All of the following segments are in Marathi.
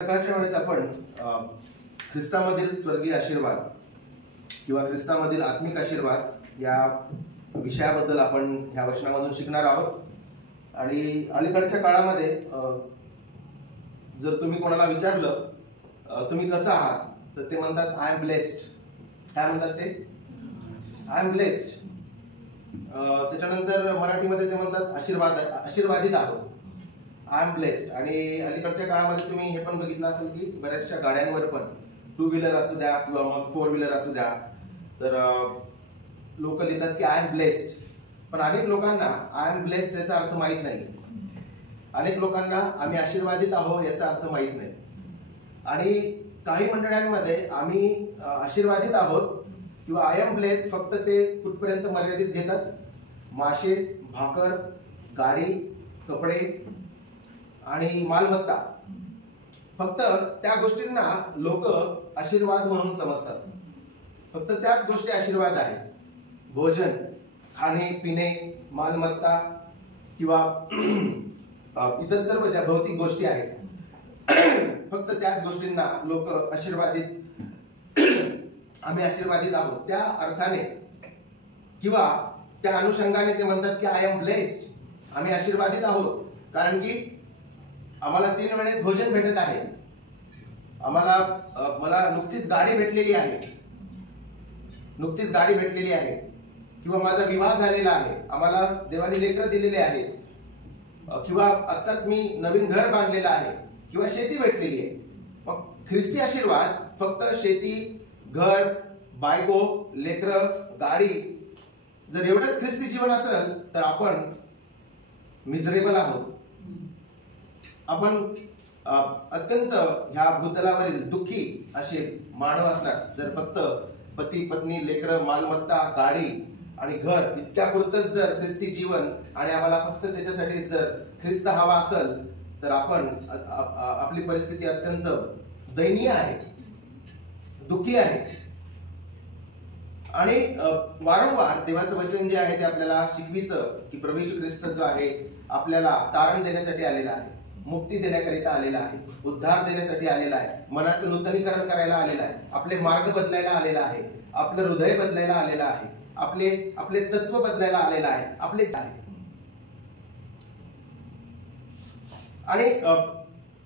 सकाळच्या वेळेस आपण ख्रिस्तामधील स्वर्गीय आशीर्वाद किंवा ख्रिस्तामधील आत्मिक आशीर्वाद या विषयाबद्दल आपण ह्या वचनामधून शिकणार आहोत. आणि अलीकडच्या काळामध्ये जर तुम्ही कोणाला विचारलं तुम्ही कसं आहात, तर ते म्हणतात आय एम ब्लेस्ड. काय म्हणतात ते? I am blessed. त्याच्यानंतर मराठीमध्ये ते म्हणतात आशीर्वादित आहोत. I am blessed. आणि अलीकडच्या काळामध्ये तुम्ही हे पण बघितलं असेल की बऱ्याचशा गाड्यांवर पण टू व्हीलर असू द्या किंवा मग फोर व्हीलर असू द्या, तर लोक लिहितात की आय एम ब्लेस्ड. पण अनेक लोकांना आय एम ब्लेस्ड याचा अर्थ माहित नाही. अनेक लोकांना आम्ही आशीर्वादित आहोत याचा अर्थ माहित नाही. आणि काही मंडळांमध्ये आम्ही आशीर्वादित आहोत किंवा आय एम ब्लेस्ड फक्त ते कुठपर्यंत मर्यादित घेतात. मासे, भाकर, गाडी, कपडे आणि मालमत्ता, फक्त त्या गोष्टींना लोक आशीर्वाद म्हणून समजतात. फक्त त्याच गोष्टी आशीर्वाद आहेत. भोजन, खाणे पिणे, मालमत्ता किंवा इतर सर्व ज्या भौतिक गोष्टी आहेत, फक्त त्याच गोष्टींना लोक आम्ही आशीर्वादित आहोत त्या अर्थाने किंवा त्या अनुषंगाने ते म्हणतात की आय एम ब्लेस्ड. आम्ही आशीर्वादित आहोत कारण की आम्हाला 3 वेळेस भोजन भेटत आहे. मला नुकतीच गाडी भेटलेली आहे किंवा माझा विवाह झालेला आहे. आम्हाला देवाने लेकरं दिलेले आहेत किंवा आत्ताच मी नवीन घर बांधलेलं आहे किंवा शेती भेटलेली आहे. मग ख्रिस्ती आशीर्वाद फक्त शेती, घर, बायको, लेकरं, गाडी, जर एवढंच ख्रिस्ती जीवन असेल तर आपण मिझरेबल आहोत. आपण अत्यंत ह्या भूतलावरील दुःखी असे मानव असणार जर फक्त पती पत्नी, लेकरं, मालमत्ता, गाडी आणि घर इतक्या पुरतच जर ख्रिस्ती जीवन आणि आम्हाला फक्त त्याच्यासाठी जर ख्रिस्त हवा असेल तर आपली परिस्थिती अत्यंत दयनीय आहे, दुःखी आहे. आणि वारंवार देवाचं वचन जे आहे ते आपल्याला शिकवितं की प्रभू येशू ख्रिस्त जो आहे आपल्याला तारण देण्यासाठी आलेला आहे, मुक्ती देण्याकरिता आलेला आहे, उद्धार देण्यासाठी आलेला आहे, मनाचं नूतनीकरण करायला आलेला आहे, आपले मार्ग बदलायला आलेला आहे, आपलं हृदय बदलायला आलेलं आहे, आपले तत्व बदलायला आलेलं आहे, आपले आहे. आणि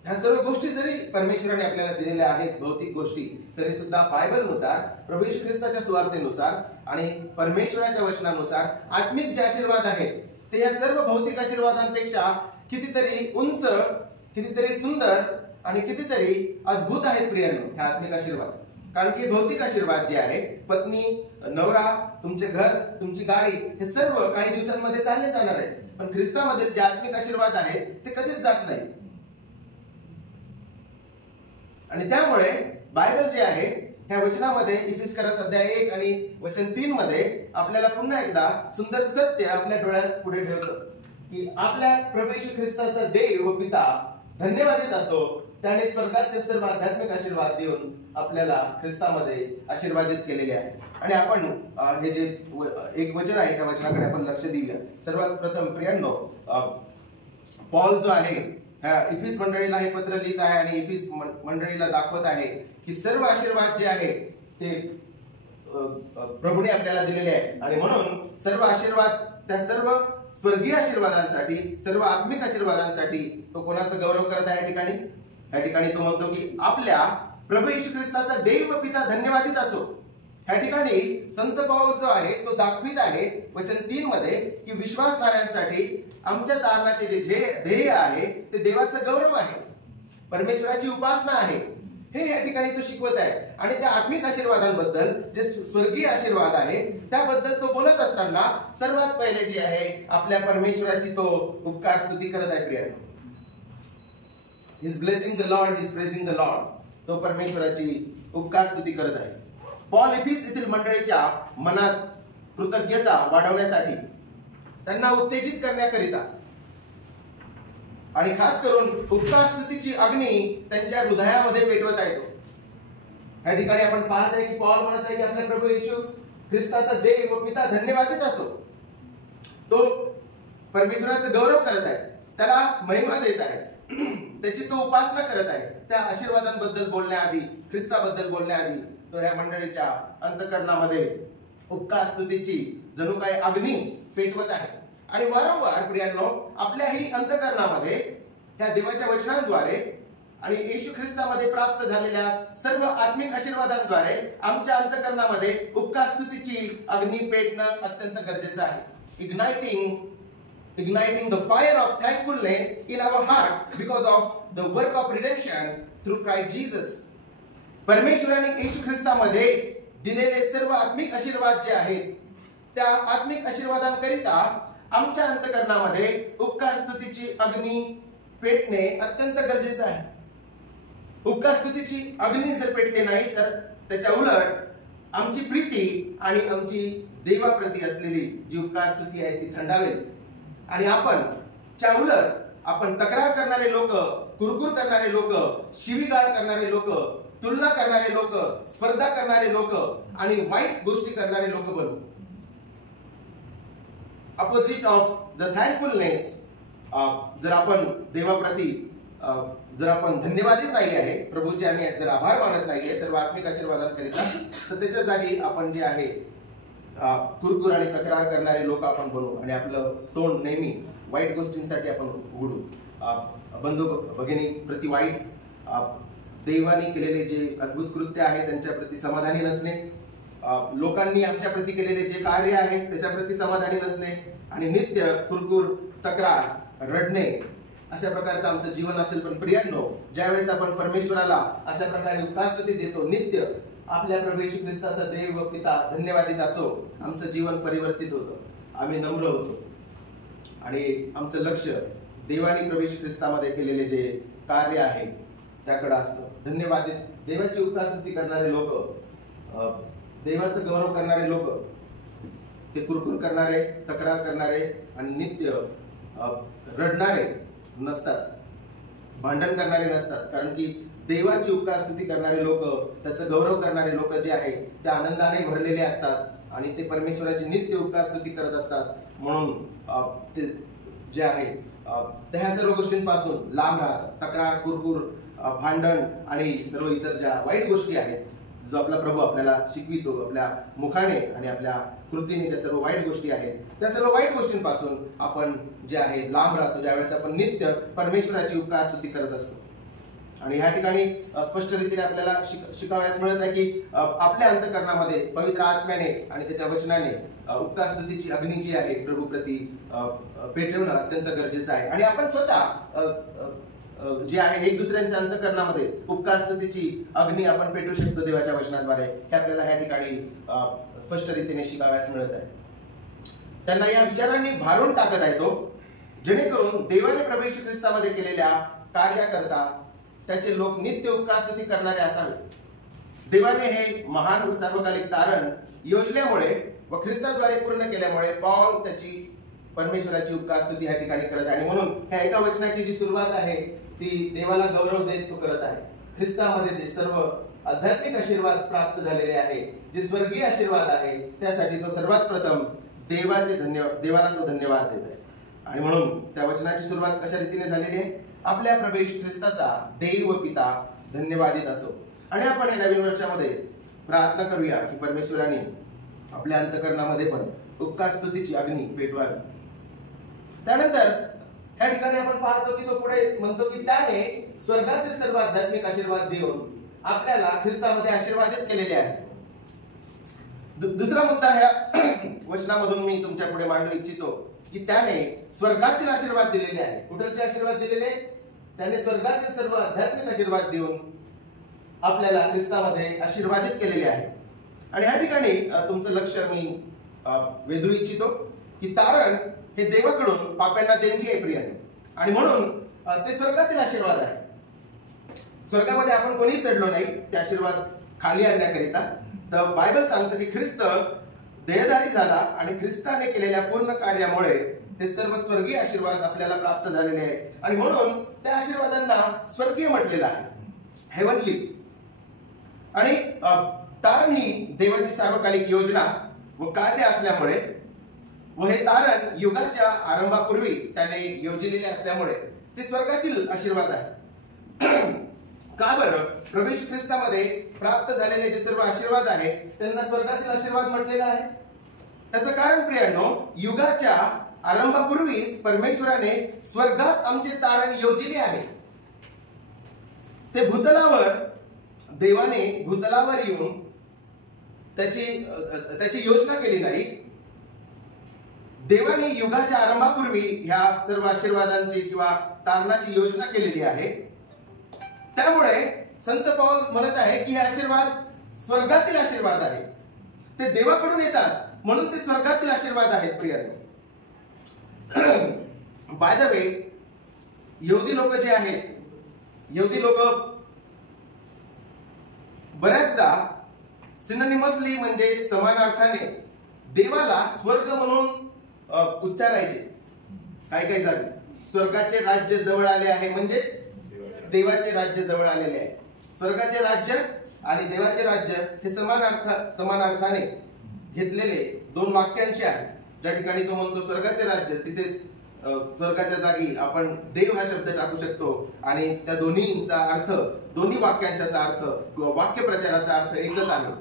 ह्या सर्व गोष्टी जरी परमेश्वराने आपल्याला दिलेल्या आहेत भौतिक गोष्टी, तरी सुद्धा बायबलनुसार, प्रभू येशू ख्रिस्ताच्या सुवार्तेनुसार आणि परमेश्वराच्या वचनानुसार आत्मिक जे आशीर्वाद आहेत ते या सर्व भौतिक आशीर्वादांपेक्षा कितीतरी उंच, कितीतरी सुंदर आणि कितीतरी अद्भुत आहेत प्रियांनो हे आत्मिक आशीर्वाद. कारण की भौतिक आशीर्वाद जे आहे, पत्नी, नवरा, तुमचे घर, तुमची गाडी, हे सर्व काही दिवसांमध्ये चालले जाणार आहे. पण ख्रिस्तामधील जे आत्मिक आशीर्वाद आहेत ते कधीच जात नाही. आणि त्यामुळे बायबल जे आहे ह्या वचनामध्ये इफिसकरास अध्याय 1 आणि वचन 3 मध्ये आपल्याला पुन्हा एकदा सुंदर सत्य आपल्या डोळ्यात पुढे ठेवतं की आपल्या प्रभू येशू ख्रिस्ताचा देव व पिता धन्यवादित असो, त्याने स्वर्गातील सर्व आध्यात्मिक आशीर्वाद देऊन आपल्याला ख्रिस्तामध्ये आशीर्वादित केलेले आहे. आणि आपण हे जे एक वचन आहे त्या वचनाकडे आपण लक्ष देऊया. सर्वात प्रथम प्रियांनो, पॉल जो आहे इफिस मंडळीला हे पत्र लिहित आहे आणि इफिस मंडळीला दाखवत आहे की सर्व आशीर्वाद जे आहे ते प्रभूने आपल्याला दिलेले आहे. आणि म्हणून सर्व आशीर्वाद, त्या सर्व स्वर्गीय आशीर्वादांसाठी, सर्व आत्मिक आशीर्वादांसाठी तो कोणाचा गौरव करत आहे या ठिकाणी तो म्हणतो की आपल्या प्रभू येशू ख्रिस्ताचा देव व पिता धन्यवादित असो. ह्या ठिकाणी संत पौल जो आहे तो दाखवित आहे वचन 3 मध्ये की विश्वासणाऱ्यांसाठी आमच्या तारणाचे जे ध्येय आहे ते देवाचं गौरव आहे, परमेश्वराची उपासना आहे, हे या ठिकाणी तो शिकवत आहे. आणि त्या आत्मिक आशीर्वादांबद्दल, जे स्वर्गीय आशीर्वाद आहे त्याबद्दल तो बोलत असताना सर्वात पहिले जे आहे आपल्या परमेश्वराची तो उपकार स्तुती करत आहे प्रियांनो. He is blessing the Lord, he is praising the Lord. तो परमेश्वराची उपकार स्तुती करत आहे. पॉल इफिस येथील मंडळीच्या मनात कृतज्ञता वाढवण्यासाठी, त्यांना उत्तेजित करण्याकरिता आणि खास करून उपकार स्तुतीची अग्नी त्यांच्या हृदयामध्ये पेटवत आहे तो. या ठिकाणी आपण पाहत आहे की पॉल म्हणत आहे की आपल्या प्रभू येशू ख्रिस्ताचा देव व पिता धन्यवादित असो. तो परमेश्वराचं गौरव करत आहे, त्याला महिमा देत आहे. त्याची तो उपासना करत आहे, त्या आशीर्वादांबद्दल बोलण्याआधी, ख्रिस्ताबद्दल बोलण्याआधी तो या मंडळीच्या अंतःकरणामध्ये उपकार स्तुतीची जणू काही अग्नी पेटवत आहे. आणि वारंवार प्रियांनो, आपल्याही अंतःकरणामध्ये त्या देवाच्या वचनांद्वारे आणि येशू ख्रिस्तामध्ये प्राप्त झालेल्या सर्व आत्मिक आशीर्वादांद्वारे आमच्या अंतःकरणामध्ये उपकार स्तुतीची अग्नी पेटणं अत्यंत गरजेचं आहे. igniting the fire of thankfulness in our hearts because of the work of redemption through Christ Jesus. परमेश्वराने येशू ख्रिस्तामध्ये दिलेले सर्व आत्मिक आशीर्वाद जे आहेत, त्या आत्मिक आशीर्वादांकरिता आमच्या अंतःकरणामध्ये उपकार स्तुतीची अग्नी पेटणे अत्यंत गरजेचं आहे. उपकार स्तुतीची अग्नी जर पेटली नाही तर त्याच्या उलट आमची प्रीती आणि आमची देवाप्रती असलेली जी उपकार स्तुती आहे ती थंडावेल. आणि आपण तक्रार करणारे लोक, कुरकुर करणारे लोक, शिवीगाळ करणारे लोक, तुलना करणारे लोक, स्पर्धा करणारे लोक आणि वाईट गोष्टी करणारे लोक बनू. अपोजिट ऑफ द थँकफुलनेस, जर आपण देवाप्रती जर आपण धन्यवादित नाही आहे, प्रभूचे आणि जर आभार मानत नाही आहे सर्व आत्मिक आशीर्वादांकरिता, तर त्याच्या जागी आपण जे आहे कुरकुर आणि तक्रार करणारे लोक आपण बनू आणि आपलं तोंड नेहमी वाईट गोष्टींसाठी आपण उघडू. बंधू भगिनी प्रति वाईट, देवाने केलेले जे अद्भुत कृत्य आहे त्यांच्या प्रती समाधानी नसणे, लोकांनी आमच्या प्रती केलेले जे कार्य आहे त्याच्या प्रती समाधानी नसणे आणि नित्य कुरकुर, तक्रार, रडणे अशा प्रकारचं आमचं जीवन असेल. पण प्रियांनो, ज्यावेळेस आपण परमेश्वराला अशा प्रकारे उपकार स्तुती देतो, नित्य आपल्या प्रभू येशू ख्रिस्ताचा देव व पिता धन्यवादित असो, आमचं जीवन परिवर्तित होतं, आम्ही नम्र होतो आणि आमचं लक्ष देवानी प्रभू येशू ख्रिस्तामध्ये केलेले जे कार्य आहे त्याकडे असतं. धन्यवादित देवाची उपकार स्तुती करणारे लोक, देवाचं गौरव करणारे लोक, ते कुरकुर करणारे, तक्रार करणारे आणि नित्य रडणारे नसतात, भांडण करणारे नसतात. कारण की देवाची उपकार स्तुती करणारे लोक, त्याचं गौरव करणारे लोक जे आहे ते आनंदाने भरलेले असतात आणि ते परमेश्वराची नित्य उपकार स्तुती करत असतात. म्हणून ते जे आहे ते ह्या सर्व गोष्टींपासून लांब राहतात. तक्रार, कुरकुर, भांडण आणि सर्व इतर ज्या वाईट गोष्टी आहेत, जो आपला प्रभू आपल्याला शिकवितो आपल्या मुखाने आणि आपल्या कृतीने, ज्या सर्व वाईट गोष्टी आहेत त्या सर्व वाईट गोष्टींपासून आपण जे आहे लांब राहतो, ज्यावेळेस आपण नित्य परमेश्वराची उपकार स्तुती करत असतो. आणि ह्या ठिकाणी स्पष्ट रीतीने आपल्याला शिकावयास मिळत आहे की आपल्या अंतःकरणामध्ये पवित्र आत्म्याने आणि त्याच्या वचनाने उपकार स्तुतीची अग्नी जी आहे प्रभू प्रती पेटवणं अत्यंत गरजेचं आहे. आणि आपण स्वतः जे आहे एक दुसऱ्यांच्या अंतःकरणामध्ये उपकार स्तुतीची अग्नी आपण पेटवू शकतो देवाच्या वचनाद्वारे, हे आपल्याला ह्या ठिकाणी स्पष्ट रीतीने शिकावयास मिळत आहे. त्यांना या विचारांनी भारून टाकत आहे तो, जेणेकरून देवाने प्रभू येशू ख्रिस्तामध्ये केलेल्या कार्याकरता त्याचे लोक नित्य उपकार स्तुती करणारे असावे. देवाने हे महान व सार्वकालिक तारण योजल्यामुळे व ख्रिस्ताद्वारे पूर्ण केल्यामुळे पौल त्याची परमेश्वराची उपकार स्तुती या ठिकाणी करत आहे. आणि म्हणून ह्या एका वचनाची जी सुरुवात आहे ती देवाला गौरव देत तो करत आहे. ख्रिस्तामध्ये जे सर्व आध्यात्मिक आशीर्वाद प्राप्त झालेले आहे, जे स्वर्गीय आशीर्वाद आहे, त्यासाठी तो सर्वात प्रथम देवाला तो धन्यवाद देत आहे. आणि म्हणून त्या वचनाची सुरुवात कशा रीतीने झालेली आहे? आपल्या प्रभू येशू ख्रिस्ताचा देव व पिता धन्यवादित असो. आणि आपण या नवीन वर्षामध्ये प्रार्थना करूया की परमेश्वराने आपल्या अंतःकरणामध्ये पण उपकार स्तुतीची अग्नी पेटवावी. त्यानंतर या ठिकाणी आपण पाहतो की तो पुढे म्हणतो की त्याने स्वर्गातील सर्व आध्यात्मिक आशीर्वाद देऊन आपल्याला ख्रिस्तामध्ये आशीर्वादित केलेले आहे. दुसरा मुद्दा ह्या वचनामधून मी तुमच्या पुढे मांडू इच्छितो की त्याने स्वर्गातील आशीर्वाद दिलेले आहे. कुठलचे आशीर्वाद दिलेले? त्याने स्वर्गातील सर्व आध्यात्मिक आशीर्वाद देऊन आपल्याला ख्रिस्तामध्ये आशीर्वादित केलेले आहे. आणि ह्या ठिकाणी तुमचं लक्ष मी वेधू इच्छितो की तारण हे देवाकडून पाप्यांना देणगी आहे प्रियाने, आणि म्हणून ते स्वर्गातील आशीर्वाद आहे. स्वर्गामध्ये आपण कोणी चढलो नाही ते आशीर्वाद खाली आणण्याकरिता. तर बायबल सांगतं की ख्रिस्त देहधारी झाला आणि ख्रिस्ताने केलेल्या पूर्ण कार्यामुळे ते सर्व स्वर्गीय आशीर्वाद आपल्याला प्राप्त झालेले आहे. आणि म्हणून त्या आशीर्वादांना स्वर्गीय म्हटलेलं आहे, हेवनली. आणि तारण ही देवाची सार्वकालिक योजना व कार्य असल्यामुळे व हे तारण युगाच्या आरंभापूर्वी त्याने योजलेले असल्यामुळे ते स्वर्गातील आशीर्वाद आहे. का बरं? प्रभू येशू ख्रिस्तामध्ये प्राप्त झालेले जे सर्व आशीर्वाद आहे त्यांना स्वर्गातील आशीर्वाद म्हटलेला आहे. त्याचं कारण प्रियांनो, युगाच्या आरंभापूर्वीच परमेश्वराने स्वर्गात आमचे तारण योजले आहे. ते देवाने भूतलावर येऊन त्याची योजना केली नाही. देवाने युगाच्या आरंभापूर्वी ह्या सर्व आशीर्वादांची किंवा तारणाची योजना केलेली आहे. त्यामुळे संत पौल म्हणत आहे की हे आशीर्वाद स्वर्गातील आशीर्वाद आहे. ते देवाकडून येतात म्हणून ते स्वर्गातील आशीर्वाद आहेत. प्रियांनो, बाय द वे, यहुदी लोक जे आहेत, यहुदी लोक बऱ्याचदा सिनोनिमसली म्हणजे समानार्थाने देवाला स्वर्ग म्हणून उच्चारायचे. काय काय झाले? स्वर्गाचे राज्य जवळ आले आहे म्हणजेच देवाचे राज्य जवळ आलेले आहे. स्वर्गाचे राज्य आणि देवाचे राज्य हे समानार्थाने घेतलेले दोन वाक्यांचे आहे. ज्या ठिकाणी तो म्हणतो स्वर्गाचे राज्य, तिथेच स्वर्गाच्या जागी आपण देव हा शब्द टाकू शकतो आणि त्या दोन्हीचा अर्थ, दोन्ही वाक्यांचा अर्थ किंवा वाक्य प्रचाराचा अर्थ एकच आहे,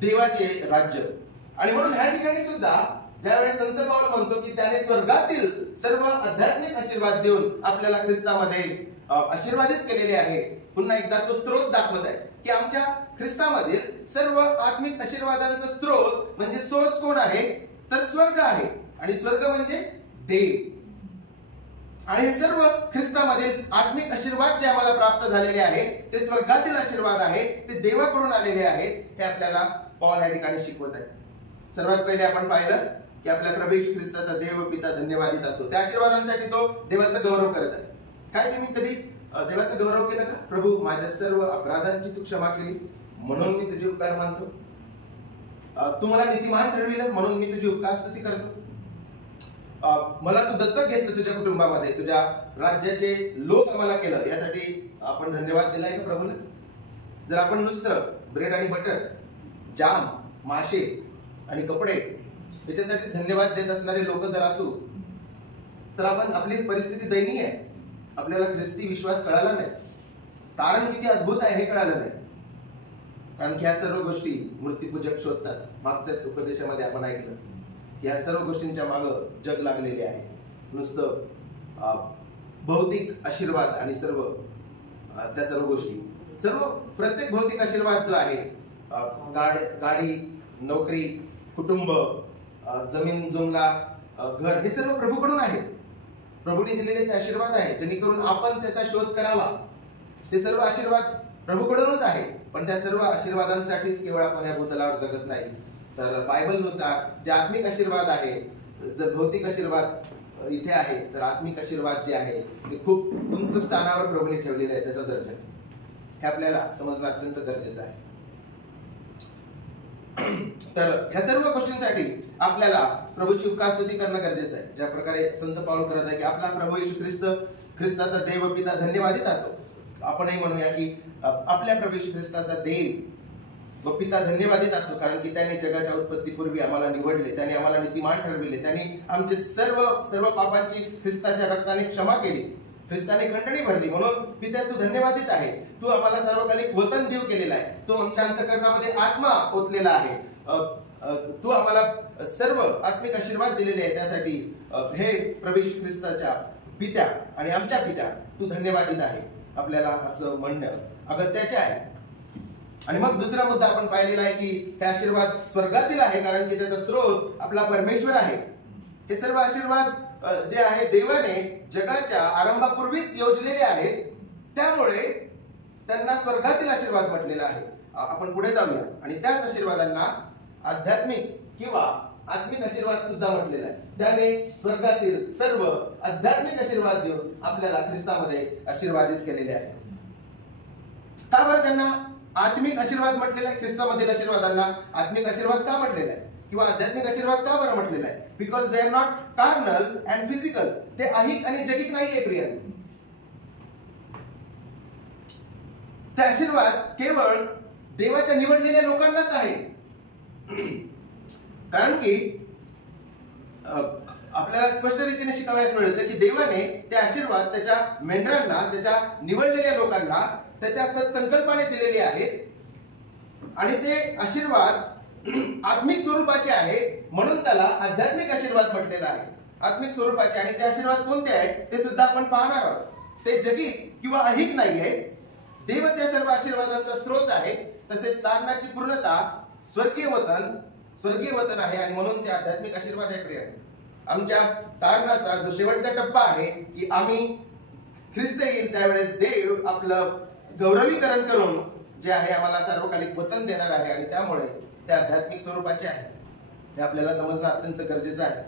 देवाचे राज्य. आणि म्हणून ह्या ठिकाणी सुद्धा ज्यावेळेस संत पौल म्हणतो की त्याने स्वर्गातील सर्व आध्यात्मिक आशीर्वाद देऊन आपल्याला ख्रिस्तामध्ये आशीर्वादित केलेले आहे, पुन्हा एकदा तो स्रोत दाखवत आहे की आमच्या ख्रिस्तामधील सर्व आत्मिक आशीर्वादांचा स्रोत म्हणजे सोर्स कोण आहे? तर स्वर्ग आहे. आणि स्वर्ग म्हणजे देव. आणि हे सर्व ख्रिस्तामधील आत्मिक आशीर्वाद जे आम्हाला प्राप्त झालेले आहे ते स्वर्गातील आशीर्वाद आहे, ते देवाकडून आलेले आहेत. हे आपल्याला पौल या ठिकाणी शिकवत आहे. सर्वात पहिले आपण पाहिलं की आपल्या प्रभू येशू ख्रिस्ताचा देव पिता धन्यवादित असो. त्या आशीर्वादांसाठी तो देवाचा गौरव करत आहे. काय तुम्ही कधी देवाचा गौरव केला का? प्रभू, माझ्या सर्व अपराधांची तू क्षमा केली म्हणून मी तुझे उपकार मानतो. तू मला नीतिमान ठरविलं म्हणून मी तुझी उपकार स्तुती करतो. मला तू दत्तक घेतलं तुझ्या कुटुंबामध्ये, तुझ्या राज्याचे लोक आम्हाला केलं, यासाठी आपण धन्यवाद दिलाय का प्रभूने? जर आपण नुसतं ब्रेड आणि बटर, जाम, मासे आणि कपडे याच्यासाठी धन्यवाद देत असणारे लोक जर असू तर आपली परिस्थिती दयनीय आहे. आपल्याला ख्रिस्ती विश्वास कळाला नाही, तारण किती अद्भुत आहे हे कळालं नाही. कारण की ह्या सर्व गोष्टी मूर्तिपूजक शोधतात. मागच्याच उपदेशामध्ये आपण ऐकलं या सर्व गोष्टींच्या मागं जग लागलेले आहे. नुसतं भौतिक आशीर्वाद आणि त्या सर्व गोष्टी, प्रत्येक भौतिक आशीर्वाद जो आहे, गाडी, नोकरी, कुटुंब, जमीन जुमला, घर, हे सर्व प्रभूकडून आहे. प्रभूने दिलेले ते आशीर्वाद आहे जेणेकरून आपण त्याचा शोध करावा. ते सर्व आशीर्वाद प्रभूकडूनच आहे. पण त्या सर्व आशीर्वादांसाठीच केवळ आपण या भूतलावर जगत नाही, तर बायबलनुसार जे आत्मिक आशीर्वाद आहे, जर भौतिक आशीर्वाद इथे आहे तर आत्मिक आशीर्वाद जे आहे ते खूप उंच स्थानावर प्रभूने ठेवलेले आहे. त्याचा दर्जा हे आपल्याला समजणं अत्यंत गरजेचं आहे. तर ह्या सर्व गोष्टींसाठी आपल्याला प्रभूची उपकार स्तुती करणं गरजेचं आहे. ज्या प्रकारे संत पौल करत आहे की आपला प्रभू येशू ख्रिस्ताचा देव पिता धन्यवादित असो. आपणही म्हणूया की आपल्या प्रभू येशू ख्रिस्ताचा देव व पिता धन्यवादित असो, कारण की त्याने जगाच्या उत्पत्तीपूर्वी आम्हाला निवडले, त्याने आम्हाला नीतिमान ठरविले, त्याने आमचे सर्व पापांची ख्रिस्ताच्या रक्ताने क्षमा केली, ख्रिस्ताने खंडणी भरली. म्हणून पिता तू धन्यवादित आहे. तू आम्हाला सार्वकालिक वतन देव केलेला आहे. तू आमच्या अंतःकरणामध्ये आत्मा ओतलेला आहे. तू आम्हाला सर्व आत्मिक आशीर्वाद दिलेले आहे. त्यासाठी हे प्रभू येशू ख्रिस्ताच्या पित्या आणि आमच्या पित्या तू धन्यवादित आहे. आपल्याला असं म्हणणं अगत्याचे आहे. आणि मग दुसरा मुद्दा आपण पाहिलेला आहे की हे आशीर्वाद स्वर्गातील आहे, कारण की त्याचा स्रोत आपला परमेश्वर आहे. हे सर्व आशीर्वाद जे आहे देवाने जगाच्या आरंभापूर्वीच योजलेले आहेत, त्यामुळे त्यांना स्वर्गातील आशीर्वाद म्हटलेला आहे. आपण पुढे जाऊया आणि त्याच आशीर्वादांना आध्यात्मिक किंवा आत्मिक आशीर्वाद सुद्धा म्हटलेला आहे. त्याने स्वर्गातील सर्व आध्यात्मिक आशीर्वाद देऊन आपल्याला ख्रिस्तामध्ये आशीर्वादित केलेले आहे. का बरं त्यांना आत्मिक आशीर्वाद म्हटलेला आहे? ख्रिस्तामधील आशीर्वादांना आत्मिक आशीर्वाद का म्हटलेला आहे किंवा आध्यात्मिक आशीर्वाद का बरं म्हटलेला आहे? Because they are not carnal and physical. ते ऐहिक आणि जगिक नाहीये प्रिय. ते आशीर्वाद केवळ देवाच्या निवडलेल्या लोकांनाच आहे. कारण की आपल्याला स्पष्ट रीतीने शिकावयास मिळतं की देवाने ते आशीर्वाद त्याच्या मेंढरांना, त्याच्या निवडलेल्या लोकांना त्याच्या सत्संकल्पाने दिलेले आहेत आणि ते आशीर्वाद आत्मिक स्वरूपाचे आहे, म्हणून त्याला आध्यात्मिक आशीर्वाद म्हटलेला आहे. आत्मिक स्वरूपाचे. आणि ते आशीर्वाद कोणते आहेत ते सुद्धा आपण पाहणार आहोत. ते जगी किंवा अहिक नाहीये. देवच या सर्व आशीर्वादांचा स्रोत आहे. तसेच तारणाची पूर्णता स्वर्गीय वतन आहे आणि म्हणून ते आध्यात्मिक आशीर्वाद आहे. प्रिय, आमच्या तारणाचा जो शेवटचा टप्पा आहे की आम्ही ख्रिस्त येईल त्यावेळेस देव आपलं गौरवीकरण करून जे आहे आम्हाला सार्वकालिक वतन देणार आहे आणि त्यामुळे ते आध्यात्मिक स्वरूपाचे आहे. हे आपल्याला समजणं अत्यंत गरजेचं आहे.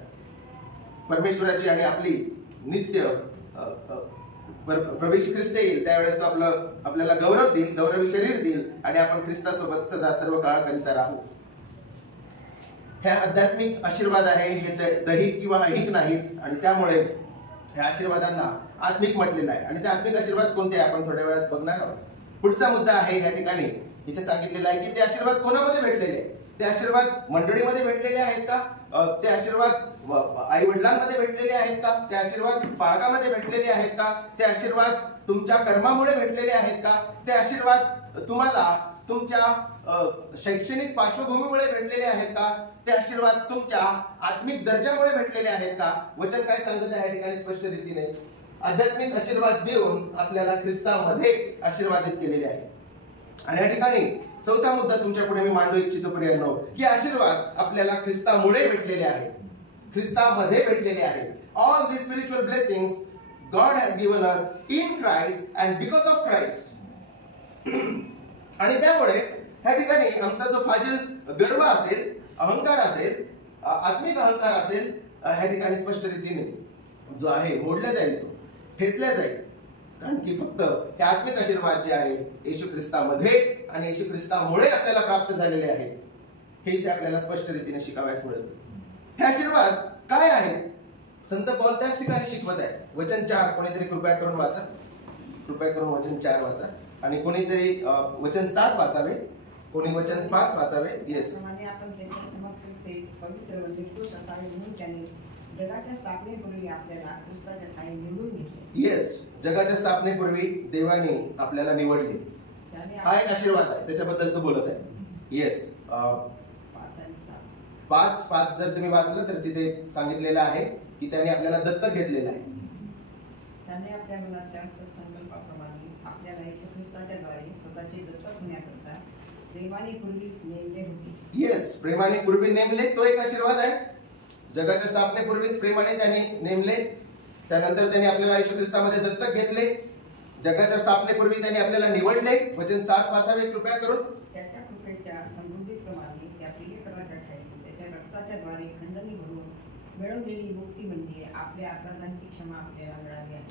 परमेश्वराची आणि आपली नित्य प्रभू ख्रिस्त येईल त्यावेळेस तो आपल्याला गौरव देईल, गौरवी शरीर देईल आणि आपण ख्रिस्तासोबत सदा सर्व काळाकरिता राहू. हे आध्यात्मिक आशीर्वाद आहे. हे दैहिक किंवा ऐहिक नाहीत आणि त्यामुळे ह्या आशीर्वादांना आत्मिक म्हटलेलं आहे. आणि ते आत्मिक आशीर्वाद कोणते आहे आपण थोड्या वेळात बघणार आहोत. पुढचा मुद्दा आहे या ठिकाणी इथे सांगितलेला आहे की ते आशीर्वाद कोणामध्ये भेटलेले? ते आशीर्वाद मंडळीमध्ये भेटलेले आहेत का? ते आशीर्वाद आई वडिलांमध्ये भेटलेले आहेत का? ते आशीर्वाद बाळगामध्ये भेटलेले आहेत का? ते आशीर्वाद तुमच्या कर्मामुळे भेटलेले आहेत का? ते आशीर्वाद तुम्हाला तुमच्या शैक्षणिक पार्श्वभूमीमुळे भेटलेले आहेत का? ते आशीर्वाद तुमच्या आत्मिक दर्जामुळे भेटलेले आहेत का? वचन काय सांगत आहे या ठिकाणी स्पष्ट रीतीने? आध्यात्मिक आशीर्वाद देऊन आपल्याला ख्रिस्तामध्ये आशीर्वादित केलेले आहे. आणि या ठिकाणी चौथा मुद्दा तुमच्या पुढे मी मांडू इच्छितो प्रियांनो की आशीर्वाद आपल्याला ख्रिस्तामुळे भेटलेले आहे, ख्रिस्तामध्ये भेटलेले आहे. All the spiritual blessings God has given us in Christ and because of Christ. आणि त्यामुळे ह्या ठिकाणी आमचा जो फाजील गर्व असेल, अहंकार असेल, आत्मिक अहंकार असेल, ह्या ठिकाणी स्पष्ट रीतीने जो आहे मोडला जाईल, तो ठेचला जाईल. कारण की फक्त हे आत्मिक आशीर्वाद जे आहे येशू ख्रिस्तामध्ये आणि येशू ख्रिस्तामुळे आपल्याला प्राप्त झालेले आहेत. हे इथे आपल्याला स्पष्ट रीतीने शिकावयास मिळतं. हे आशीर्वाद काय आहे? संत पौल त्याच ठिकाणी शिकवत आहे. वचन 4 कोणीतरी कृपया करून वाचा. कृपया करून वचन 4 वाचा आणि कोणीतरी वचन 7 वाचावे, कोणी वचन 5 वाचावे. येस. आपण त्याच्या समक्ष ते पवित्र व निर्दोष असावे म्हणून त्याने जगाच्या स्थापनेपूर्वी आपल्याला ख्रिस्ताच्या ठायी निवडून घेतले. येस, जगाच्या स्थापनेपूर्वी देवाने आपल्याला निवडले. हा एक आशीर्वाद आहे, त्याच्याबद्दल तो बोलत आहे. येस. 5:5 जर तुम्ही वाचलं तर तिथे सांगितलेलं आहे की त्याने आपल्याला दत्तक घेतलेलं आहे. त्याने आपल्या मनाच्या संकल्पाप्रमाणे आपल्याला येशू ख्रिस्ताच्या द्वारे स्वतःचे दत्तक होण्याकरता प्रेमाने पूर्वी नेमले होते. येस, प्रेमाने पूर्वी नेमले, तो एक आशीर्वाद आहे. जगाच्या स्थापनेपूर्वीच प्रेमाने त्यांनी नेमले, त्यानंतर त्यांनी आपल्याला येशू ख्रिस्तामध्ये दत्तक घेतले. जगाच्या स्थापनेपूर्वी त्यांनी आपल्याला निवडले. वचन 7 वाचावे कृपया करून. त्याच्या कृपेच्या समृद्धीप्रमाणे त्या प्रियकराच्या ठायी त्याच्या रक्ताच्या द्वारे खंडणी भरून मिळवलेली मुक्ती म्हणजे आपल्या अपराधांची क्षमा आपल्याला मिळाली आहे.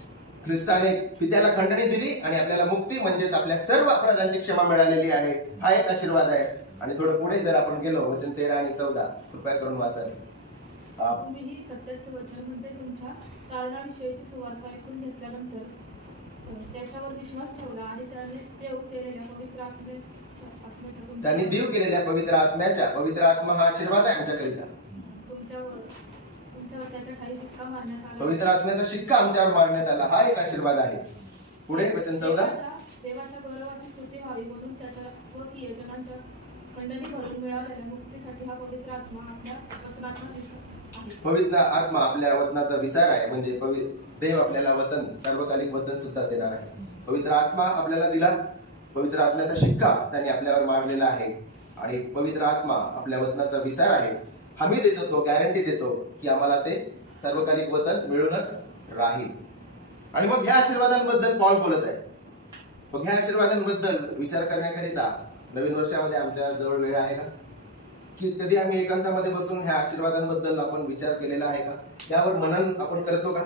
ख्रिस्ताने पित्याला खंडणी दिली आणि आपल्याला मुक्ती म्हणजेच आपल्या सर्व अपराधांची क्षमा मिळालेली आहे. हा एक आशीर्वाद आहे. आणि थोडं पुढे जर आपण गेलो वचन 13 आणि 14 कृपया करून वाचावे. तुम्ही ही सत्याचे वचन म्हणजे तुमच्या तारणाविषयीची सुवार्ता ऐकून घेतल्यानंतर त्याच्यावर विश्वास ठेवला आणि त्यांनी देव केलेल्या पवित्र आत्म्याचा त्यांनी देव केलेल्या पवित्र आत्म्याच्या, पवित्र आत्मा हा आशीर्वाद आहे आमच्याकरिता. तुमच्यावर त्याच्या ठायी शिक्का मारण्यात आला. पवित्र आत्म्याचा शिक्का आमच्यावर मारण्यात आला. हा एक आशीर्वाद आहे. पुढे वचन 14. देवाच्या गौरवाची स्तुती व्हावी म्हणून त्याच्या स्वकीय जनांच्या खंडणी भरून मिळालेल्या मुक्तीसाठी हा पवित्र आत्मा आपल्या वतनाचा विसार आहे. पवित्र आत्मा आपल्या वतनाचा विसार आहे. म्हणजे देव आपल्याला वतन, सार्वकालिक वतन सुद्धा देणार आहे. पवित्र आत्मा आपल्याला दिला. पवित्र आत्म्याचा शिक्का त्यांनी आपल्यावर मारलेला आहे आणि पवित्र आत्मा आपल्या वतनाचा विसार आहे. हमी देतो, तो गॅरंटी देतो की आम्हाला ते सार्वकालिक वतन मिळूनच राहील. आणि मग ह्या आशीर्वादांबद्दल पॉल बोलत आहे. मग ह्या आशीर्वादांबद्दल विचार करण्याकरिता नवीन वर्षामध्ये आमच्या जवळ वेळ आहे का? की कधी आम्ही एकांतामध्ये बसून ह्या आशीर्वादांबद्दल आपण विचार केलेला आहे का? यावर मनन आपण करतो का?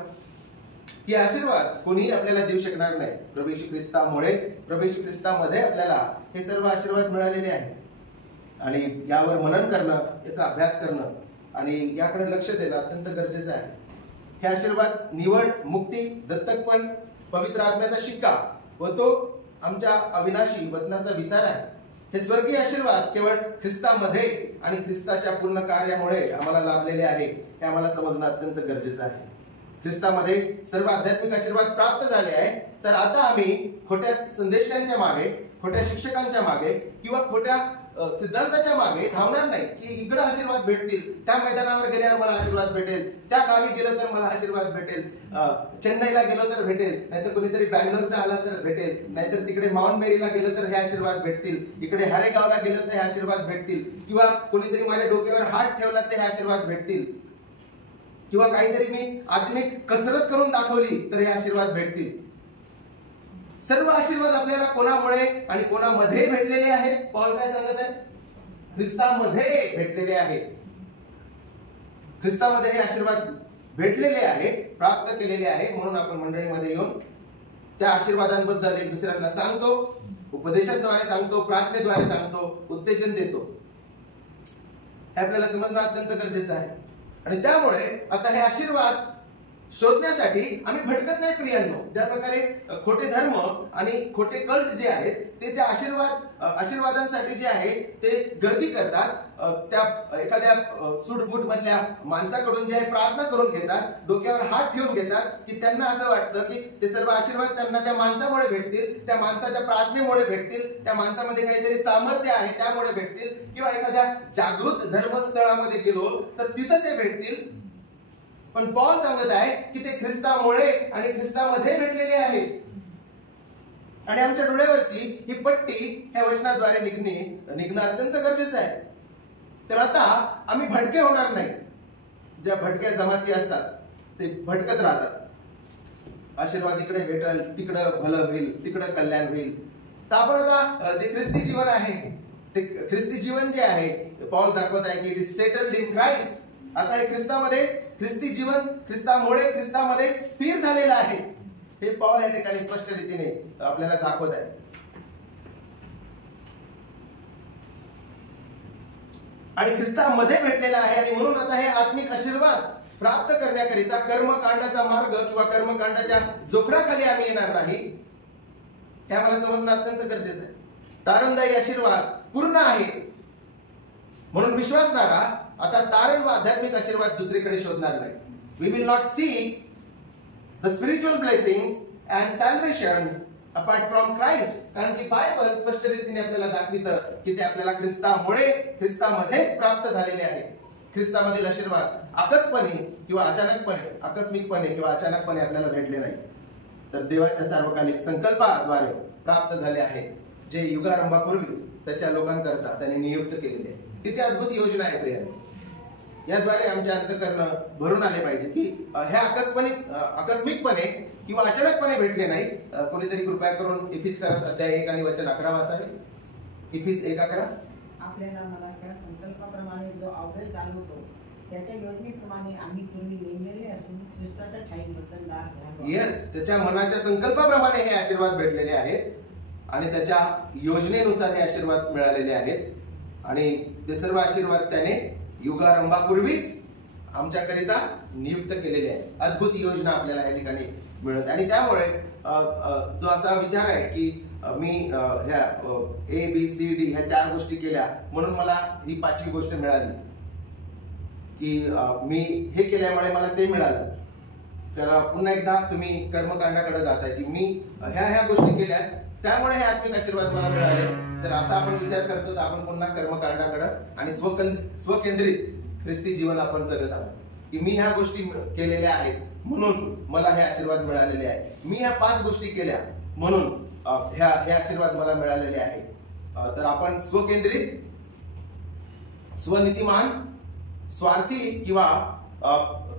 ही आशीर्वाद कोणीही आपल्याला देऊ शकणार नाही. प्रभू येशू ख्रिस्तामुळे, प्रभू येशू ख्रिस्तामध्ये आपल्याला हे सर्व आशीर्वाद मिळालेले आहे. आणि यावर मनन करणं, याचा अभ्यास करणं आणि याकडे लक्ष देणं अत्यंत गरजेचं आहे. हे आशीर्वाद निवड, मुक्ती, दत्तकपण, पवित्र आत्म्याचा शिक्का व तो आमच्या अविनाशी वतनाचा विसार आहे. हे स्वर्गीय आशीर्वाद केवळ ख्रिस्तामध्ये आणि ख्रिस्ताच्या पूर्ण कार्यामुळे आम्हाला लाभलेले आहे. हे आम्हाला समजणं अत्यंत गरजेचं आहे. ख्रिस्तामध्ये सर्व आध्यात्मिक आशीर्वाद प्राप्त झाले आहे, तर आता आम्ही खोट्या संदेशांच्या मागे, खोट्या शिक्षकांच्या मागे किंवा खोट्या सिद्धांताच्या मागे धावणार नाही की इकडे आशीर्वाद भेटतील, त्या मैदानावर गेल्यावर मला आशीर्वाद भेटेल, त्या गावी गेलो तर मला आशीर्वाद भेटेल, चेन्नईला गेलो तर भेटेल, नाहीतर कोणीतरी बँगलोरचा आला तर भेटेल, नाहीतर तिकडे माउंट मेरीला गेलो तर हे आशीर्वाद भेटतील, इकडे हरेगावला गेलो तर हे आशीर्वाद भेटतील, किंवा कोणीतरी माझ्या डोक्यावर हात ठेवला तर हे आशीर्वाद भेटतील, किंवा काहीतरी मी आत्मिक कसरत करून दाखवली तर हे आशीर्वाद भेटतील. सर्व आशीर्वाद आपल्याला कोणामुळे आणि कोणामध्ये भेटलेले आहेत? पौल काय सांगत आहे? ख्रिस्तामध्ये भेटलेले आहेत. ख्रिस्तामध्ये हे आशीर्वाद भेटलेले आहे, प्राप्त केलेले आहे. म्हणून आपण मंडळीमध्ये येऊन त्या आशीर्वादांबद्दल एक दुसऱ्यांना सांगतो, उपदेशाद्वारे सांगतो, प्रार्थनेद्वारे सांगतो, उत्तेजन देतो. हे आपल्याला समजणं अत्यंत गरजेचं आहे. आणि त्यामुळे आता हे आशीर्वाद शोधण्यासाठी आम्ही भटकत नाही प्रियांनो. ज्या प्रकारे खोटे धर्म आणि खोटे कल्ट जे आहेत ते त्या आशीर्वादांसाठी जे आहे ते गर्दी करतात, त्या एखाद्या सूटबूट मधल्या माणसाकडून जे आहे प्रार्थना करून घेतात, डोक्यावर हात ठेवून घेतात की त्यांना असं वाटतं की ते सर्व आशीर्वाद त्यांना त्या माणसामुळे भेटतील, त्या माणसाच्या प्रार्थनेमुळे भेटतील, त्या माणसामध्ये काहीतरी सामर्थ्य आहे त्यामुळे भेटतील, किंवा एखाद्या जागृत धर्मस्थळामध्ये गेलो तर तिथं ते भेटतील. पण पौल सांगत आहे की ते ख्रिस्तामुळे आणि ख्रिस्तामध्ये भेटलेले आहेत. आणि आमच्या डोळ्यावरची ही पट्टी ह्या वचनाद्वारे निघणं अत्यंत गरजेचं आहे. तर आता आम्ही भटके होणार नाही. ज्या भटक्या जमाती असतात ते भटकत राहतात, आशीर्वाद इकडे भेटेल, तिकडं भलं होईल, तिकडं कल्याण होईल. तर आपण आता जे ख्रिस्ती जीवन आहे ते ख्रिस्ती जीवन जे आहे पौल दाखवत आहे की it is settled in Christ. आता हे ख्रिस्तामध्ये, ख्रिस्ती जीवन ख्रिस्तामुळे, ख्रिस्तामध्ये स्थिर झालेलं आहे. हे पौल या ठिकाणी स्पष्ट रीतीने आपल्याला दाखवत आहे. आणि ख्रिस्तामध्ये भेटलेला आहे. आणि म्हणून आता हे आत्मिक आशीर्वाद प्राप्त करण्याकरिता कर्मकांडाचा मार्ग किंवा कर्मकांडाच्या जोखडाखाली आम्ही येणार नाही, हे आम्हाला समजणं अत्यंत गरजेचं आहे. तारणदायी आशीर्वाद पूर्ण आहे म्हणून विश्वासणारा आता तारण व आध्यात्मिक आशीर्वाद दुसरीकडे शोधणार नाही. We will not seek the spiritual blessings and salvation apart from Christ. कारण की बायबल स्पष्ट रीतीने आपल्याला दाखवितं की ते आपल्याला ख्रिस्तामुळे, ख्रिस्तामध्ये प्राप्त झालेले आहे. ख्रिस्तामधील आशीर्वाद आकस्मिकपणे किंवा अचानकपणे आपल्याला भेटले नाही, तर देवाच्या सार्वकालिक संकल्पाद्वारे प्राप्त झाले आहे, जे युगारंभापूर्वीच त्याच्या लोकांकरता त्यांनी नियुक्त केलेले आहे. किती अद्भुत योजना आहे प्रिय. याद्वारे आमच्या अंतःकरण भरून आले पाहिजे की हे आकस्मिकपणे किंवा अचानकपणे भेटले नाही. कोणीतरी कृपया करून इफिसियन्स अध्याय 1 आणि वचन 11 वाचा आहे. इफिस 1:11. आपल्याला मनाच्या संकल्पाप्रमाणे जो अवघड चालवतो त्याच्या योजनेप्रमाणे आम्ही पूर्वी नेमलेले असून ख्रिस्ताच्या ठाई वतनदार झालो. येस, त्याच्या मनाच्या संकल्पाप्रमाणे हे आशीर्वाद भेटलेले आहेत आणि त्याच्या योजनेनुसार हे आशीर्वाद मिळालेले आहेत. आणि ते सर्व आशीर्वाद त्याने युगारंभापूर्वीच आमच्याकरिता नियुक्त केलेले आहे. अद्भुत योजना आपल्याला या ठिकाणी मिळत. आणि त्यामुळे जो असा विचार आहे की मी ह्या ABCD ह्या 4 गोष्टी केल्या म्हणून मला ही 5वी गोष्ट मिळाली, की मी हे केल्यामुळे मला ते मिळालं, तर पुन्हा एकदा तुम्ही कर्मकांडाकडे जाताय की मी ह्या गोष्टी केल्या त्यामुळे हे आत्मिक आशीर्वाद मला मिळाले. जर असा आपण विचार करतो तर आपण पुन्हा कर्मकांडाकडे आणि स्वकेंद्रित ख्रिस्ती जीवन आपण जगत आहोत, की मी ह्या गोष्टी केलेल्या आहेत म्हणून मला हे आशीर्वाद मिळालेले आहे, मी ह्या 5 गोष्टी केल्या म्हणून हे आशीर्वाद मला मिळालेले आहे. तर आपण स्वकेंद्रित, स्वनीतिमान, स्वार्थी किंवा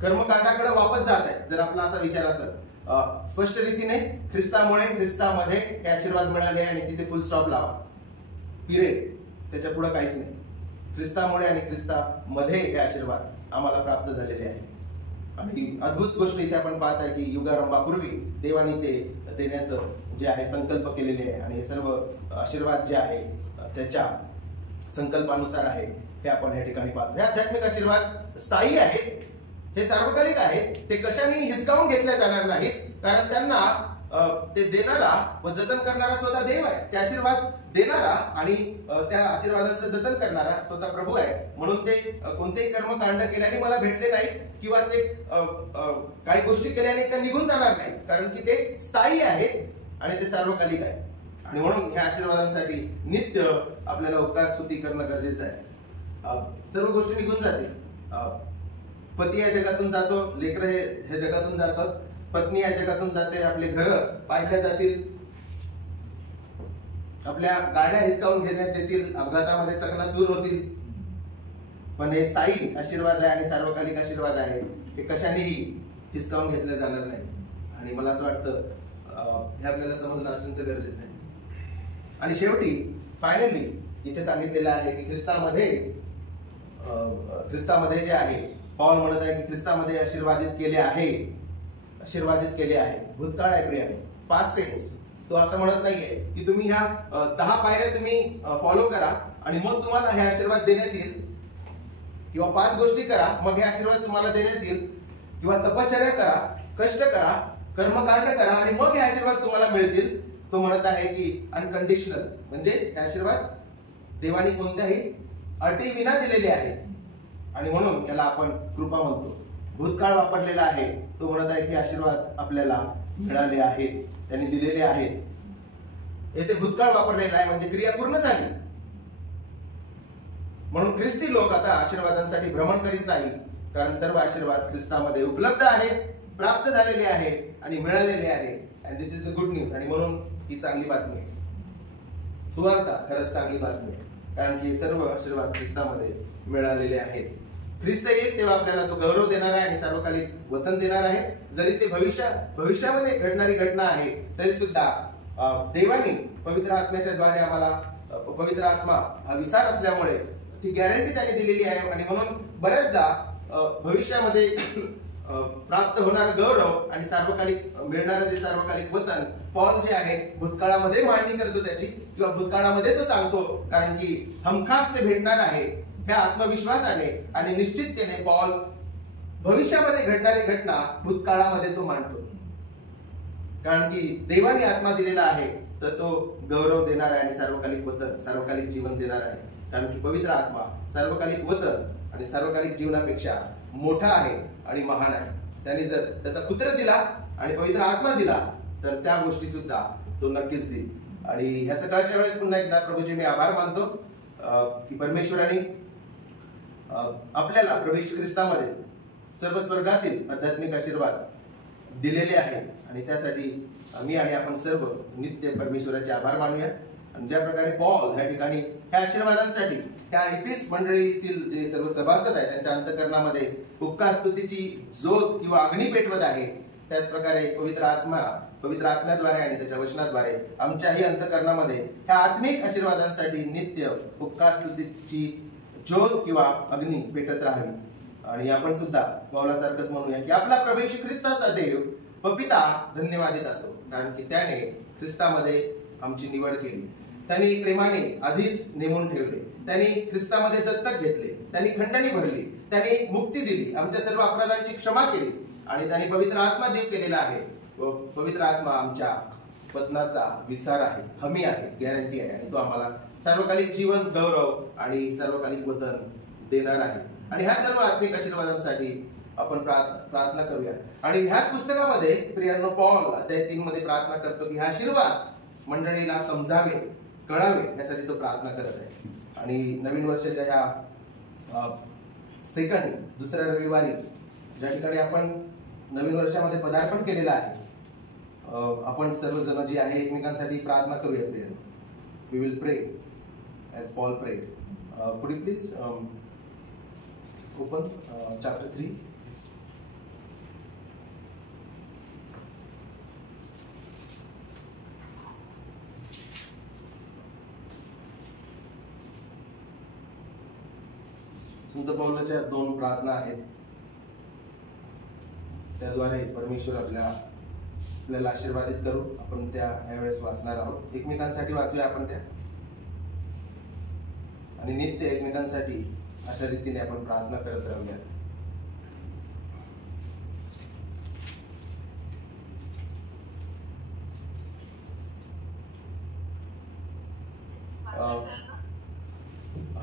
कर्मकांडाकडे वापस जात आहे जर आपला असा विचार असेल. स्पष्ट रीतीने ख्रिस्तामुळे, ख्रिस्तामध्ये हे आशीर्वाद मिळाले आणि तिथे फुल स्टॉप लावा, पिरियड. त्याच्या पुढे काहीच नाही. ख्रिस्तामुळे आणि ख्रिस्तामध्ये हे आशीर्वाद आम्हाला प्राप्त झालेले आहे. आणि अद्भुत गोष्ट इथे आपण पाहत आहे की युगारंभापूर्वी देवाने ते देण्याचं जे आहे संकल्प केलेले आहे आणि हे सर्व आशीर्वाद जे आहे त्याच्या संकल्पानुसार आहे हे आपण या ठिकाणी पाहतो. हे आध्यात्मिक आशीर्वाद स्थायी आहेत, हे सार्वकालिक आहेत, ते कशाने हिसकावून घेतले जाणार नाहीत, कारण त्यांना ते देणारा व जतन करणारा स्वतः देव आहे. ते आशीर्वाद देणारा आणि त्या आशीर्वादाचं जतन करणारा स्वतः प्रभू आहे. म्हणून ते कोणतेही कर्मकांड केल्याने मला भेटले नाही किंवा ते काही गोष्टी केल्याने ते निघून जाणार नाही, कारण की ते स्थायी आहे आणि ते सार्वकालिक आहे. आणि म्हणून ह्या आशीर्वादांसाठी नित्य आपल्याला उपकार स्तुती करणं गरजेचं आहे. सर्व गोष्टी निघून जातील. पती या जगातून जातो, लेकरं ह्या जगातून जातात, पत्नी या जगातून जाते, आपले घर पाडल्या जातील, आपल्या गाड्या हिसकावून घेण्यात येतील, अपघातामध्ये चकनाचूर होतील. पण हे स्थायी आशीर्वाद आहे आणि सार्वकालिक आशीर्वाद आहे. हे कशानेही हिसकावून घेतलं जाणार नाही. आणि मला असं वाटतं हे आपल्याला समजणं अत्यंत गरजेचं आहे. आणि शेवटी फायनली इथे सांगितलेलं आहे की ख्रिस्तामध्ये जे आहे, पॉल म्हणत आहे की ख्रिस्तामध्ये आशीर्वादित केले आहे. भूतकाळ आहे प्रियाने, पास्ट टेन्स. तो असं म्हणत नाहीये की तुम्ही ह्या 10 पायऱ्या तुम्ही फॉलो करा आणि मग तुम्हाला हे आशीर्वाद देण्यात येईल, किंवा 5 गोष्टी करा मग हे आशीर्वाद तुम्हाला देण्यात येईल, किंवा तपश्चर्या करा, कष्ट करा, कर्मकांड करा आणि मग हे आशीर्वाद तुम्हाला मिळतील. तो म्हणत आहे की अनकंडिशनल, म्हणजे हे आशीर्वाद देवाने कोणत्याही अटी विना दिलेले आहे. आणि म्हणून याला आपण कृपा म्हणतो. भूतकाळ वापरलेला आहे. तो म्हणत आहे की आशीर्वाद आपल्याला मिळाले आहेत, त्यांनी दिलेले आहेत. येथे भूतकाळ वापरलेला आहे म्हणजे क्रिया पूर्ण झाली. म्हणून ख्रिस्ती लोक आता आशीर्वादांसाठी भ्रमण करीत नाही, कारण सर्व आशीर्वाद ख्रिस्तामध्ये उपलब्ध आहेत, प्राप्त झालेले आहे आणि मिळालेले आहे. And this is the good news. आणि म्हणून ही चांगली बातमी आहे. सुवार्ता खरंच चांगली बातमी आहे, कारण की सर्व आशीर्वाद ख्रिस्तामध्ये मिळालेले आहेत. ख्रिस्त येईल तेव्हा आपल्याला तो गौरव देणार आहे आणि सार्वकालिक वतन देणार आहे. जरी ते भविष्यामध्ये घडणारी घटना आहे, तरी सुद्धा देवाने पवित्र आत्म्याच्या द्वारे आम्हाला, पवित्र आत्मा हा विसार असल्यामुळे ती गॅरंटी त्याने दिलेली आहे. आणि म्हणून बऱ्याचदा भविष्यामध्ये प्राप्त होणारा गौरव आणि सार्वकालिक मिळणारं जे सार्वकालिक वतन, पॉल जे आहे भूतकाळामध्ये मांडणी करतो त्याची, किंवा भूतकाळामध्ये तो सांगतो, कारण की हमखास ते भेटणार आहे ह्या आत्मविश्वासाने आणि निश्चिततेने पॉल भविष्यामध्ये घडणारी घटना भूतकाळामध्ये तो मांडतो. कारण की देवाने आत्मा दिलेला आहे, तर तो गौरव देणार आहे आणि सार्वकालिक वतन, सार्वकालिक जीवन देणार आहे. कारण की पवित्र आत्मा सार्वकालिक वतन आणि सार्वकालिक जीवनापेक्षा मोठा आहे आणि महान आहे. त्याने जर त्याचा पुत्र दिला आणि पवित्र आत्मा दिला, तर त्या गोष्टी सुद्धा तो नक्कीच देईल. आणि ह्या सकाळच्या वेळेस पुन्हा एकदा प्रभूचे मी आभार मानतो की परमेश्वराने आपल्याला प्रभू येशू ख्रिस्तामध्ये सर्व स्वर्गातील आध्यात्मिक आशीर्वाद दिलेले आहेत. आणि त्यासाठी मी आणि आपण सर्व नित्य परमेश्वराचे आभार मानूया. आणि ज्या प्रकारे पॉल ह्या ठिकाणी ह्या आशीर्वादांसाठी ह्या एफिस मंडळीतील जे सर्व सभासद आहेत त्यांच्या अंतःकरणामध्ये उपकार स्तुतीची ज्योत किंवा अग्नी पेटवत आहे, त्याच प्रकारे पवित्र आत्म्याद्वारे आणि त्याच्या वचनाद्वारे आमच्याही अंतःकरणामध्ये ह्या आत्मिक आशीर्वादांसाठी नित्य उपकार स्तुतीची ज्योत किंवा अग्नी पेटत राहावी. आणि आपण सुद्धा पौलासारखंच म्हणूया की आपला प्रभू येशू ख्रिस्ताचा देव व पिता धन्यवादित असो, कारण की त्याने ख्रिस्तामध्ये आमची निवड केली. त्यांनी प्रेमाने आधीच नेमून ठेवले, त्यांनी ख्रिस्तामध्ये दत्तक घेतले, त्यांनी खंडणी भरली, त्यांनी मुक्ती दिली, आमच्या सर्व अपराधांची क्षमा केली आणि त्यांनी पवित्र आत्मा देव केलेला आहे. व पवित्र आत्मा आमच्या वतनाचा विसार आहे, हमी आहे, गॅरंटी आहे. आणि तो आम्हाला सार्वकालिक जीवन, गौरव आणि सार्वकालिक वतन देणार आहे. आणि ह्या सर्व आत्मिक आशीर्वादांसाठी आपण प्रार्थना करूया. आणि ह्याच पुस्तकामध्ये प्रियांनो पॉल अध्याय 3 मध्ये प्रार्थना करतो की हा आशीर्वाद मंडळीला समजावे, कळावे, यासाठी तो प्रार्थना करत आहे. आणि नवीन वर्षाच्या ह्या दुसऱ्या रविवारी ज्या ठिकाणी आपण नवीन वर्षामध्ये पदार्पण केलेलं आहे, आपण सर्वजण जी आहे एकमेकांसाठी प्रार्थना करूया प्रियांनो. वी विल प्रे as Paul prayed. Could you please open chapter 3? संत पौलाच्या 2 प्रार्थना आहेत, त्याद्वारे परमेश्वर आपल्याला आशीर्वादित करू. आपण त्या यावेळेस वाचणार आहोत. एकमेकांसाठी वाचूया आपण त्या, आणि नित्य एकमेकांसाठी अशा रीतीने आपण प्रार्थना करत राहूया.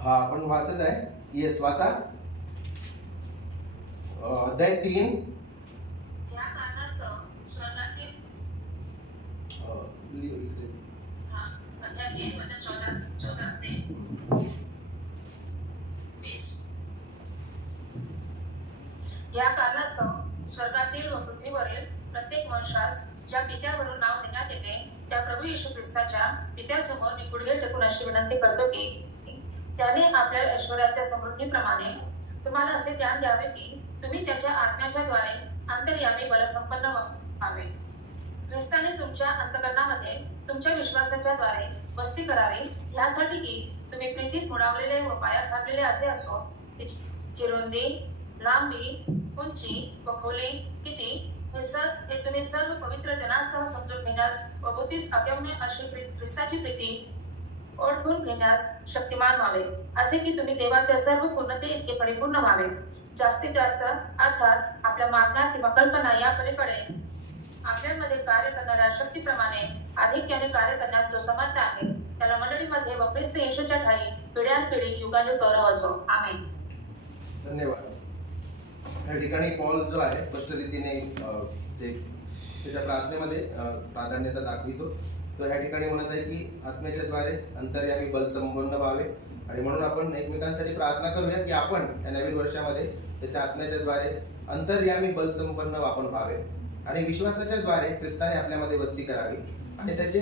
हा आपण वाचत आहे. येस, वाचा. अध्याय 3. या कारणास्तव स्वर्गातील अध्याय 1 वचन 14 ते 20. या कारणास्तव स्वर्गातील व पृथ्वीवरील प्रत्येक मनुष्यास ज्या पित्यावरून नाव देण्यात येते त्या प्रभू येशू ख्रिस्ताच्या पित्यासमोर मी गुडघे टेकून अशी विनंती करतो की त्याने आपल्या ऐश्वर्याच्या समृद्धीप्रमाणे तुम्हाला असे ज्ञान द्यावे की तुम्ही त्याच्या आत्म्याच्या द्वारे अंतर्यामी बलसंपन्न व्हावे. ख्रिस्ताने तुमच्या अंतःकरणामध्ये तुमच्या विश्वासाच्या द्वारे वस्ती करावी, यासाठी की तुम्ही प्रीतीत मुडावलेले व पायात घातलेले असे असो. तिची रुंदी, लांबी, उंची व खोली किती हे तुम्ही सर्व पवित्र जनासह समजून घेण्यास व बुद्धीस अगम्य अशी ख्रिस्ताची प्रीती ओळखून घेण्यास शक्तिमान व्हावे, असे की तुम्ही देवाच्या सर्व पूर्णते इतके परिपूर्ण व्हावे. जास्तीत जास्त अर्थात आपल्या मागण्या किंवा कल्पना या पलीकडे आपल्यामध्ये कार्य करणाऱ्या शक्तीप्रमाणे अधिक्याने कार्य करण्यास जो समर्थ आहे, त्याला मंडळीमध्ये व ख्रिस्त येशूच्या ठाई पिढ्यानपिढी युगायुग गौरव असो. आमेन. धन्यवाद. या ठिकाणी पॉल जो आहे स्पष्ट रीतीने त्याच्या प्रार्थनेमध्ये प्राधान्यता दाखवितो. तो या ठिकाणी म्हणत आहे की आत्म्याच्या द्वारे अंतर्यामी बल संपन्न व्हावे, आणि म्हणून आपण एकमेकांसाठी प्रार्थना करूया की आपण या नवीन वर्षामध्ये त्याच्या आत्म्याच्या द्वारे अंतर्यामी बल संपन्न आपण व्हावे आणि विश्वासाच्या द्वारे ख्रिस्ताने आपल्यामध्ये वस्ती करावी, आणि त्याचे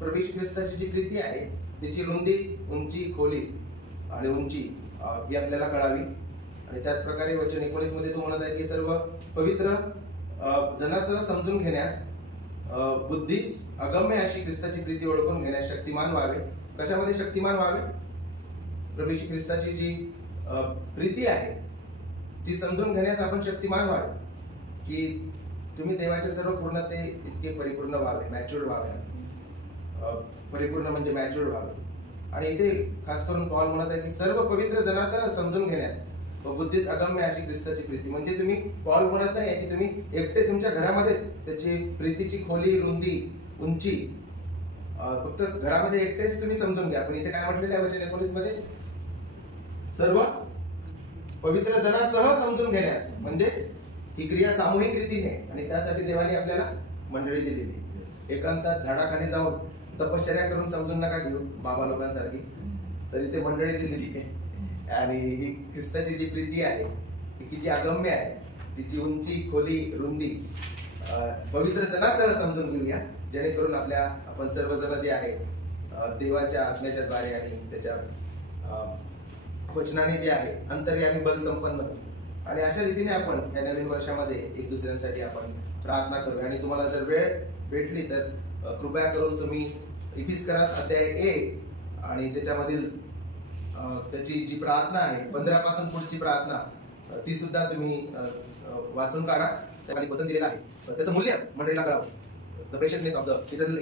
प्रभू ख्रिस्ताची जी प्रीती आहे तिची रुंदी, उंची, खोली आणि उंची ही आपल्याला कळावी. आणि त्याच प्रकारे वचन 19 मध्ये तो म्हणत आहे की सर्व पवित्र जनासह समजून घेण्यास बुद्धीस अगम्य अशी ख्रिस्ताची प्रीती ओळखून घेण्यास शक्तिमान व्हावे. कशामध्ये शक्तिमान व्हावे? प्रभू ख्रिस्ताची जी प्रीती आहे ती समजून घेण्यास आपण शक्तिमान व्हावे, की तुम्ही देवाचे सर्व पूर्णते इतके परिपूर्ण व्हावे, मॅच्युअर्ड व्हावे. परिपूर्ण म्हणजे मॅच्युअर्ड व्हावे. आणि इथे खास करून पॉल म्हणत आहे की सर्व पवित्र जनासह समजून घेण्यास व बुद्धीस अगम्य अशी ख्रिस्ताची प्रीती. म्हणजे तुम्ही, पॉल म्हणत नाही की तुम्ही एकटे तुमच्या घरामध्येच त्याची प्रीतीची खोली, रुंदी, उंची फक्त घरामध्ये एकटेच तुम्ही समजून घ्या. पण इथे काय म्हटलेलं आहे वचन 19 मध्ये? सर्व पवित्र जनासह समजून घेण्यास, म्हणजे ही क्रिया सामूहिक रीतीने, आणि त्यासाठी देवाने आपल्याला मंडळी दिलेली. एकांतात झाडाखाली जाऊन तपश्चर्या करून समजून नका घेऊ बाबा लोकांसारखी, तर इथे मंडळी दिलेली आहे. आणि ही ख्रिस्ताची जी प्रीती आहे ती किती अगम्य आहे, तिची उंची, खोली, रुंदी पवित्र जनासह समजून घेऊया, जेणेकरून आपण सर्वजण जे आहे देवाच्या आत्म्याच्या द्वारे आणि त्याच्या वचनाने जे आहे अंतर्यामी बल संपन्न. आणि अशा रीतीने आपण या नवीन वर्षामध्ये एक दुसऱ्यांसाठी आपण प्रार्थना करूया. आणि तुम्हाला जर वेळ भेटली तर कृपया करून तुम्ही इफिस्करास अध्याय 1 आणि त्याच्यामधील त्याची जी प्रार्थना आहे 15 पासून पुढची प्रार्थना, ती सुद्धा तुम्ही वाचून काढा. त्याखाली वचन दिलेलं आहे, त्याचं मूल्य मंडळीला कळावं. The preciousness of the eternal